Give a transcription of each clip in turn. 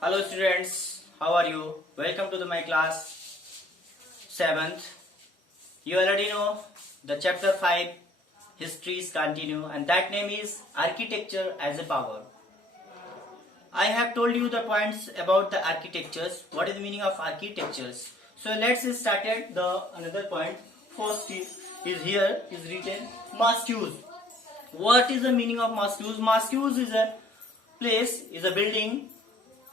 Hello students, how are you? Welcome to my class 7th. You already know the chapter 5 histories continue and that name is architecture as a power. I have told you the points about the architectures. What is the meaning of architectures? So let's start at the another point. First is here is written mosques. What is the meaning of mosques? Mosques is a place, is a building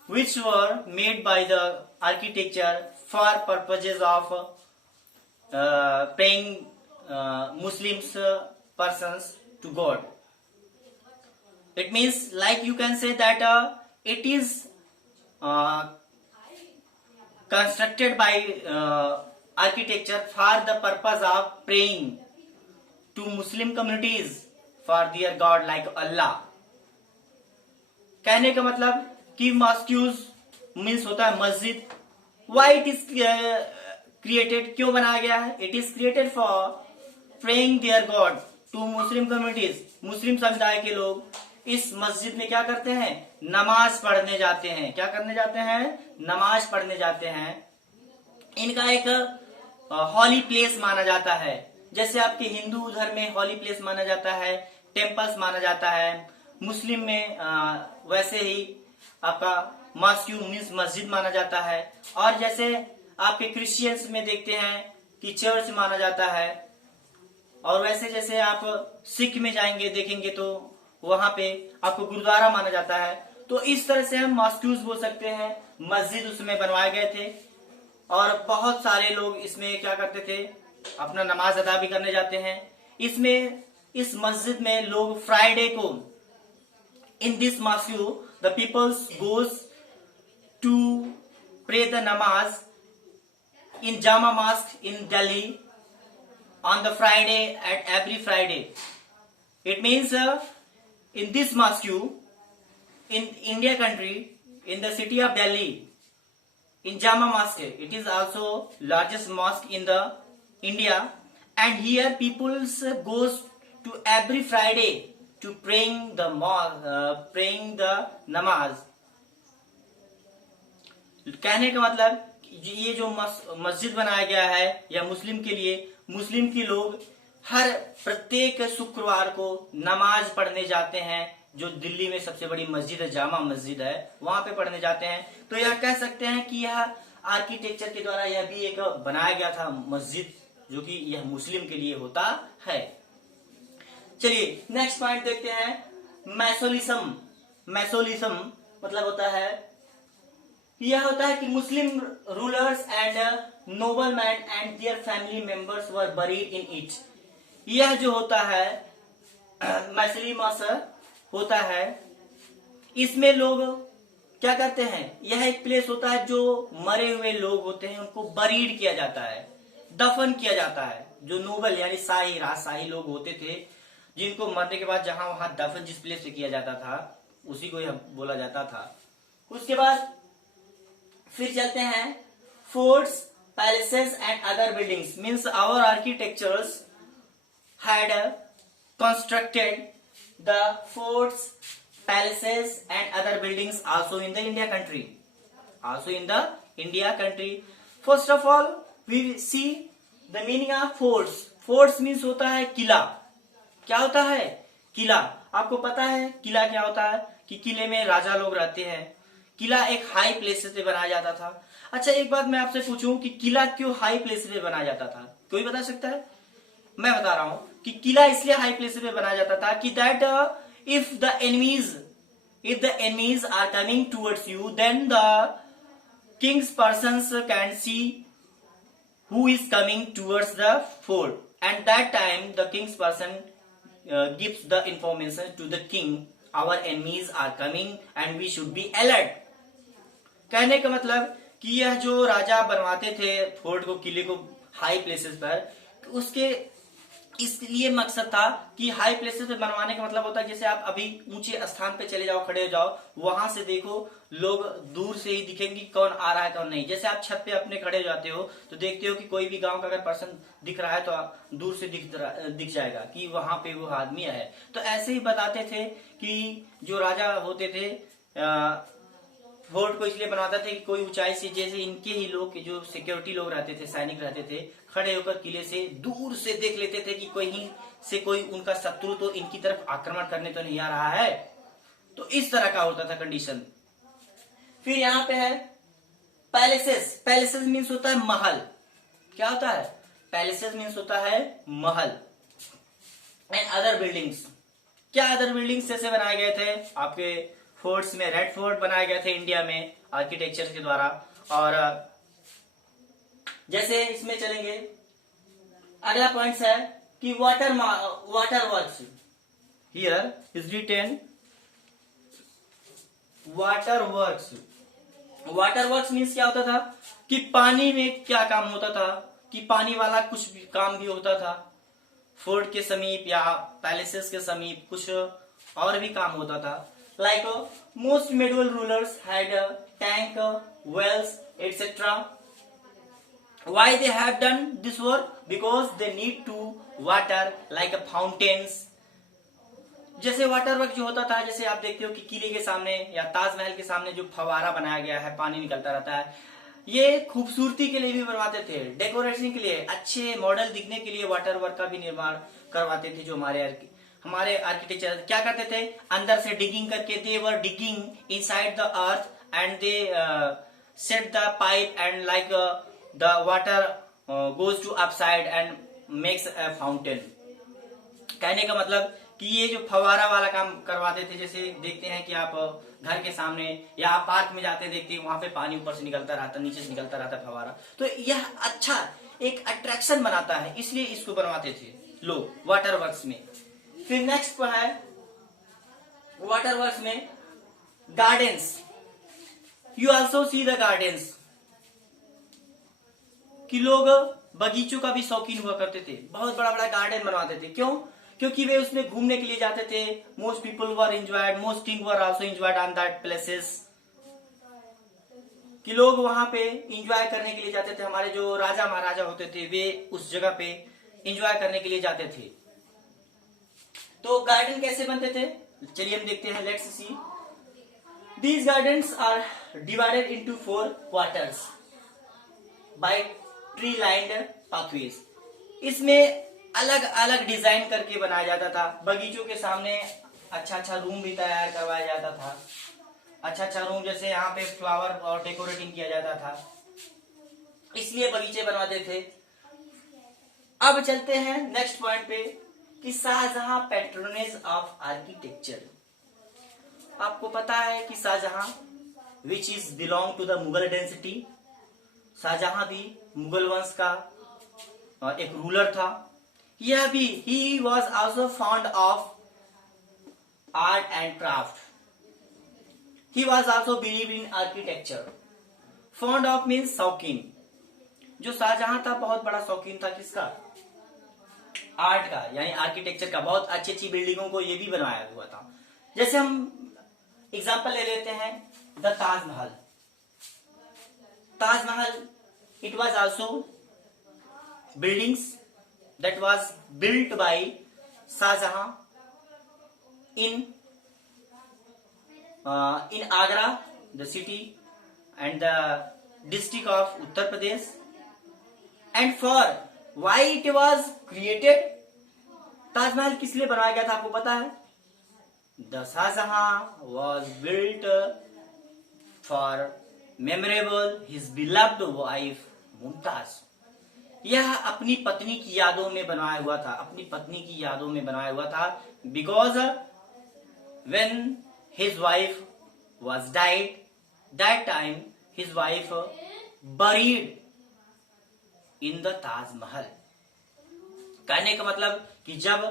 which were made by the architecture for purposes of praying Muslims persons to God. It means like you can say that it is uh, constructed by architecture for the purpose of praying to Muslim communities for their God like Allah. कहने का मतलब कि मॉस्क्यूज means होता है मस्जिद. Why it is created, क्यों बनाया गया है? It is created for praying their god to Muslim communities. मुस्लिम समुदाय के लोग इस मस्जिद में क्या करते हैं? नमाज पढ़ने जाते हैं. क्या करने जाते हैं? नमाज पढ़ने जाते हैं. इनका एक हॉली प्लेस माना जाता है. जैसे आपके हिंदू धर्म में हॉली प्लेस माना जाता है, टेम्पल्स माना जाता है. मुस्लिम में वैसे ही आपका मॉस्क मीन्स मस्जिद माना जाता है. और जैसे आपके क्रिश्चियंस में देखते हैं कि चर्च माना जाता है. और वैसे जैसे आप सिख में जाएंगे देखेंगे तो वहां पे आपको गुरुद्वारा माना जाता है. तो इस तरह से हम मॉस्क्यूज बोल सकते हैं. मस्जिद उसमें बनवाए गए थे और बहुत सारे लोग इसमें क्या करते थे? अपना नमाज अदा भी करने जाते हैं. इसमें इस मस्जिद में लोग फ्राइडे को in this mosque the people goes to pray the namaz in Jama Mosque in Delhi on the Friday at every Friday. It means in this mosque in India country, in the city of Delhi, in Jama Mosque, it is also largest mosque in the India, and here people goes to every Friday to praying the namaz. कहने का मतलब ये जो मस्जिद बनाया गया है या मुस्लिम के लिए, मुस्लिम के लोग हर प्रत्येक शुक्रवार को नमाज पढ़ने जाते हैं. जो दिल्ली में सबसे बड़ी मस्जिद है, जामा मस्जिद है, वहां पे पढ़ने जाते हैं. तो यह कह सकते हैं कि यह आर्किटेक्चर के द्वारा यह भी एक बनाया गया था मस्जिद, जो कि यह मुस्लिम के लिए होता है. चलिए नेक्स्ट पॉइंट देखते हैं. मैसोलिज्म. मैसोलिज्म मतलब होता है, यह होता है कि मुस्लिम rulers and noble man and their family members were buried in it. यह जो होता है मैसोलिमस होता है, इसमें लोग क्या करते हैं? यह एक प्लेस होता है जो मरे हुए लोग होते हैं उनको बरीड किया जाता है, दफन किया जाता है. जो नोबल यानी शाही राजशाही लोग होते थे, जिनको मरने के बाद जहां वहां दफन जिस प्लेस पे किया जाता था उसी को यह बोला जाता था. उसके बाद फिर चलते हैं forts, palaces and other buildings. Means our architectures had constructed the forts, palaces and other buildings also in the India country. Also in the India country. First of all we see the meaning of forts. Forts means होता है किला. क्या होता है? किला. आपको पता है किला क्या होता है? कि किले में राजा लोग रहते हैं. किला एक हाई प्लेस पे बनाया जाता था. अच्छा एक बात मैं आपसे पूछूं कि किला क्यों हाई प्लेस पे बनाया जाता था? कोई बता सकता है? मैं बता रहा हूं कि किला इसलिए हाई प्लेस पे बनाया जाता था कि that if the enemies are coming towards you then the kings persons can see who is coming towards the fort, and that time the king's person gives the information to the king, our enemies are coming and we should be alert. कहने का मतलब कि यह जो राजा बनवाते थे fort को, किले को हाई प्लेसेस पर, उसके इसलिए मकसद था कि हाई प्लेसेस पे बनवाने का मतलब होता है जैसे आप अभी ऊंचे स्थान पे चले जाओ, खड़े हो जाओ, वहां से देखो लोग दूर से ही दिखेंगे कौन आ रहा है कौन नहीं. जैसे आप छत पे अपने खड़े हो जाते हो तो देखते हो कि कोई भी गांव का अगर पर्सन दिख रहा है तो दूर से दिख जाएगा कि वहां पे वो आदमी है. तो ऐसे ही बताते थे कि जो राजा होते थे फोर्ट को इसलिए बनवाता था कि कोई ऊंचाई से, जैसे इनके ही लोग जो सिक्योरिटी लोग रहते थे, सैनिक रहते थे, खड़े होकर किले से दूर से देख लेते थे कि कहीं से कोई उनका शत्रु तो इनकी तरफ आक्रमण करने तो नहीं आ रहा है। तो इस तरह का होता था कंडीशन। फिर यहाँ पे है पैलेसेस। पैलेसेस मीन्स होता है महल। क्या होता है? पैलेसेस मीन्स होता है महल। And other buildings. क्या अदर बिल्डिंग्स जैसे बनाए गए थे आपके फोर्ट्स में? रेड फोर्ट बनाए गए थे इंडिया में आर्किटेक्चर के द्वारा। और जैसे इसमें चलेंगे, अगला पॉइंट है कि water works. Here is written water works. Water works means क्या होता था कि पानी में क्या काम होता था, कि पानी वाला कुछ भी काम भी होता था। फोर्ट के समीप या पैलेसेस के समीप कुछ और भी काम होता था। Like most medieval rulers had tank, wells etcetera. Why they have done this work? Because they need to water like a fountains. जैसे वाटर वर्क जो होता था, जैसे आप देखते हो कि किले के सामने या ताजमहल के सामने जो फवारा बनाया गया है, पानी निकलता रहता है, ये खूबसूरती के लिए भी बनवाते थे, डेकोरेशन के लिए, अच्छे मॉडल दिखने के लिए वाटर वर्क का भी निर्माण करवाते थे। जो हमारे आर्किटेक्चर क्या करते थे, अंदर से डिगिंग करके, they were digging inside the earth and they set the pipe and like the water goes to upside and makes a fountain। कहने का मतलब कि ये जो फवारा वाला काम करवाते थे, जैसे देखते हैं कि आप घर के सामने या आप पार्क में जाते देखते हैं, वहां पे पानी ऊपर से निकलता रहता, नीचे से निकलता रहता फवारा, तो यह अच्छा एक अट्रैक्शन बनाता है, इसलिए इसको बनवाते थे लोग वाटर वर्क्स में। फिर नेक्स्ट पर है वाटर वर्क्स में gardens. You also see the gardens, कि लोग बगीचों का भी शौकीन हुआ करते थे, बहुत बड़ा बड़ा गार्डन बनवाते थे। क्यों? क्योंकि वे उसमें घूमने के लिए जाते थे। Most people were enjoyed, most king were also enjoyed on that places, कि लोग वहां पे एंजॉय करने के लिए जाते थे। हमारे जो राजा महाराजा होते थे वे उस जगह पे एंजॉय करने के लिए जाते थे। तो गार्डन कैसे बनते थे, चलिए हम देखते हैं। Let's see. These gardens are divided into 4 quarters by tree lined pathways. इसमें अलग अलग डिजाइन करके बनाया जाता था। बगीचों के सामने अच्छा अच्छा रूम भी तैयार करवाया जाता था। अच्छा अच्छा रूम, जैसे यहाँ पे फ्लावर और डेकोरेटिंग किया जाता था, इसलिए बगीचे बनवाते थे। अब चलते हैं नेक्स्ट पॉइंट पे कि शाहजहां पैट्रोनेज ऑफ आर्किटेक्चर। आपको पता है कि Shahjahan which is belong to the Mughal dynasty. Shahjahan भी मुगल वंश का एक रूलर था। यह भी he was also fond of art and craft. He was also believe in architecture. Fond of means शौकीन। जो शाहजहां था बहुत बड़ा शौकीन था किसका? आर्ट का, यानी आर्किटेक्चर का। बहुत अच्छी अच्छी बिल्डिंगों को ये भी बनाया हुआ था। जैसे हम एग्जाम्पल ले लेते हैं the Taj Mahal. Taj Mahal, it was also buildings that was built by Shah Jahan in Agra, the city and the district of Uttar Pradesh. And for why it was created? Taj Mahal किस लिए बनाया गया था आपको पता है? The Shah Jahan was built for memorable his beloved wife Mumtaz. यह अपनी पत्नी की यादों में बनाया हुआ था, अपनी पत्नी की यादों में बनाया हुआ था। Because when his wife was died, that time his wife buried in the Taj Mahal. कहने का मतलब कि जब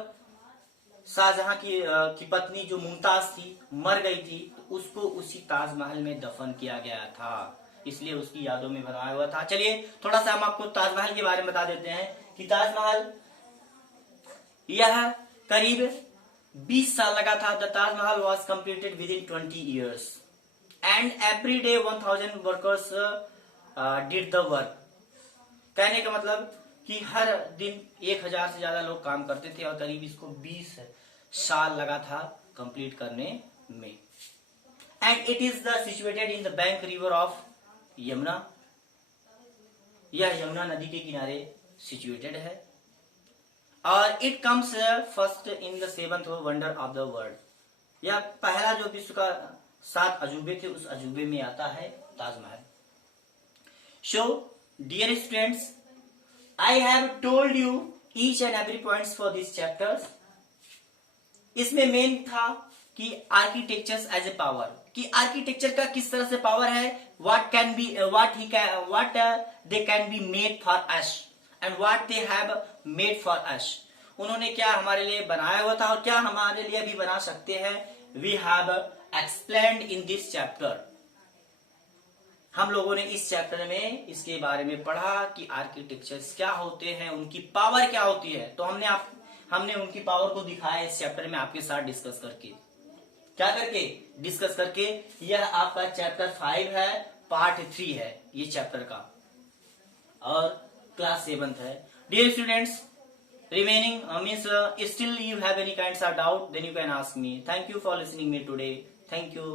शाहजहां की पत्नी जो मुमताज थी मर गई थी, तो उसको उसी ताजमहल में दफन किया गया था, इसलिए उसकी यादों में बनाया हुआ था। चलिए थोड़ा सा हम आपको ताजमहल के बारे में बता देते हैं कि ताजमहल यह करीब 20 साल लगा था। The Taj Mahal was completed with in 20 years and every day 1000 workers did the work. कहने का मतलब कि हर दिन 1000 से ज्यादा लोग काम करते थे और करीब इसको 20 साल लगा था कंप्लीट करने में। and it is the situated in the bank river of Yamuna. यह यमुना नदी के किनारे सिचुएटेड है और it comes first in the 7th wonder of the world. यह पहला जो विश्व का 7 अजूबे थे उस अजूबे में आता है Taj Mahal. So dear students, I have told you each and every points for this chapters. इसमें मेन था कि आर्किटेक्चर्स एज ए पावर, कि आर्किटेक्चर का किस तरह से पावर है, what they can be made for us and what they have made for us. उन्होंने क्या हमारे लिए बनाया हुआ था और क्या हमारे लिए भी बना सकते हैं। We have explained in this chapter. हम लोगों ने इस चैप्टर में इसके बारे में पढ़ा कि आर्किटेक्चर्स क्या होते हैं, उनकी पावर क्या होती है। तो हमने उनकी पावर को दिखाया इस चैप्टर में आपके साथ डिस्कस करके। क्या करके? डिस्कस करके। यह आपका चैप्टर 5 है, पार्ट 3 है ये चैप्टर का और क्लास 7th है। Dear students, remaining means still you have any kinds of doubt, then you can ask me. Thank you for listening me today. Thank you.